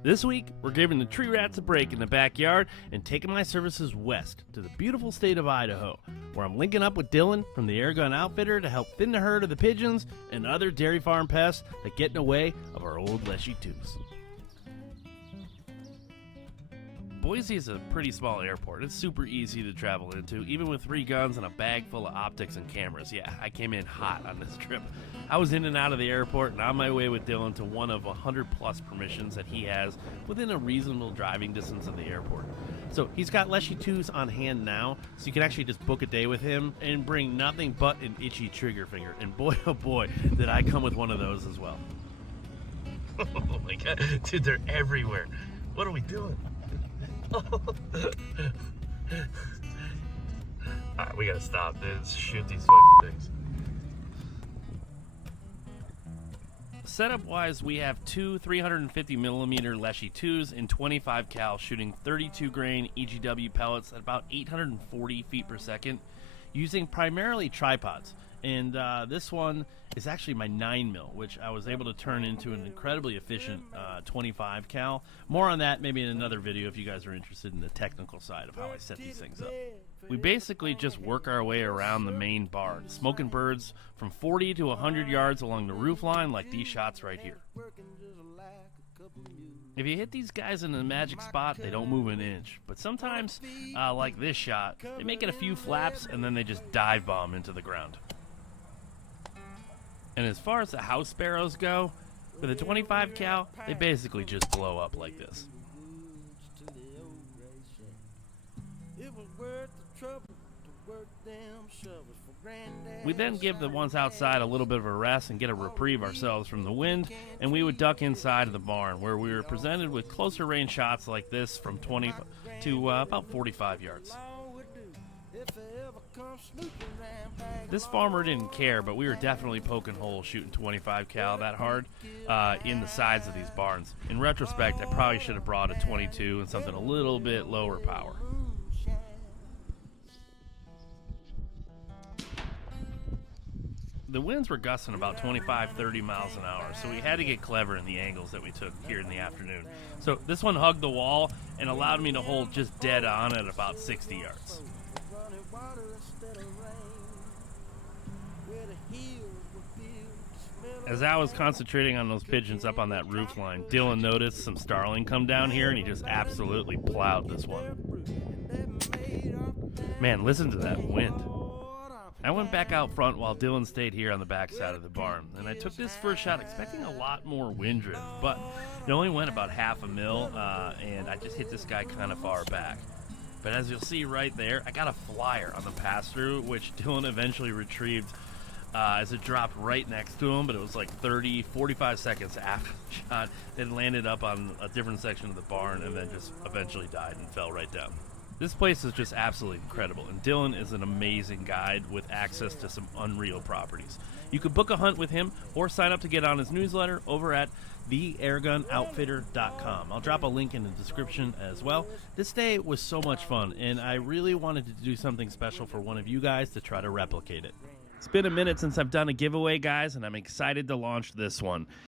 This week, we're giving the tree rats a break in the backyard and taking my services west to the beautiful state of Idaho, where I'm linking up with Dylan from the Airgun outfitter to help thin the herd of the pigeons and other dairy farm pests that get in the way of our old Leshiy 2s. Boise is a pretty small airport. It's super easy to travel into, even with 3 guns and a bag full of optics and cameras. Yeah, I came in hot on this trip. I was in and out of the airport and on my way with Dylan to one of 100 plus permissions that he has within a reasonable driving distance of the airport. So he's got Leshiy 2s on hand now, so you can actually just book a day with him and bring nothing but an itchy trigger finger. And boy, oh boy, did I come with one of those as well. Oh my god, dude, they're everywhere. What are we doing? Alright, we gotta stop, dude. Let's shoot these fucking things. Setup wise, we have 2 350mm Leshiy 2s in 25 cal shooting 32 grain EGW pellets at about 840 feet per second using primarily tripods. And this one is actually my 9mm, which I was able to turn into an incredibly efficient 25 cal. More on that maybe in another video if you guys are interested in the technical side of how I set these things up. We basically just work our way around the main barn, smoking birds from 40 to 100 yards along the roof line like these shots right here. If you hit these guys in the magic spot, they don't move an inch. But sometimes, like this shot, they make it a few flaps and then they just dive bomb into the ground. And as far as the house sparrows go, with a 25 cal, they basically just blow up like this. We then give the ones outside a little bit of a rest and get a reprieve ourselves from the wind, and we would duck inside of the barn where we were presented with closer range shots like this from 20 to about 45 yards. This farmer didn't care, but we were definitely poking holes shooting 25 cal that hard in the sides of these barns. In retrospect, I probably should have brought a 22 and something a little bit lower power. The winds were gusting about 25-30 miles an hour, so we had to get clever in the angles that we took here in the afternoon. So this one hugged the wall and allowed me to hold just dead on at about 60 yards. As I was concentrating on those pigeons up on that roof line, Dylan noticed some starling come down here and he just absolutely plowed this one. Man, listen to that wind. I went back out front while Dylan stayed here on the back side of the barn, and I took this first shot expecting a lot more wind drift, but it only went about half a mil, and I just hit this guy kind of far back. But as you'll see right there, I got a flyer on the pass-through, which Dylan eventually retrieved as it dropped right next to him, but it was like 45 seconds after the shot. It landed up on a different section of the barn and then just eventually died and fell right down. This place is just absolutely incredible, and Dylan is an amazing guide with access to some unreal properties. You could book a hunt with him or sign up to get on his newsletter over at theairgunoutfitter.com. I'll drop a link in the description as well. This day was so much fun, and I really wanted to do something special for one of you guys to try to replicate it. It's been a minute since I've done a giveaway, guys, and I'm excited to launch this one.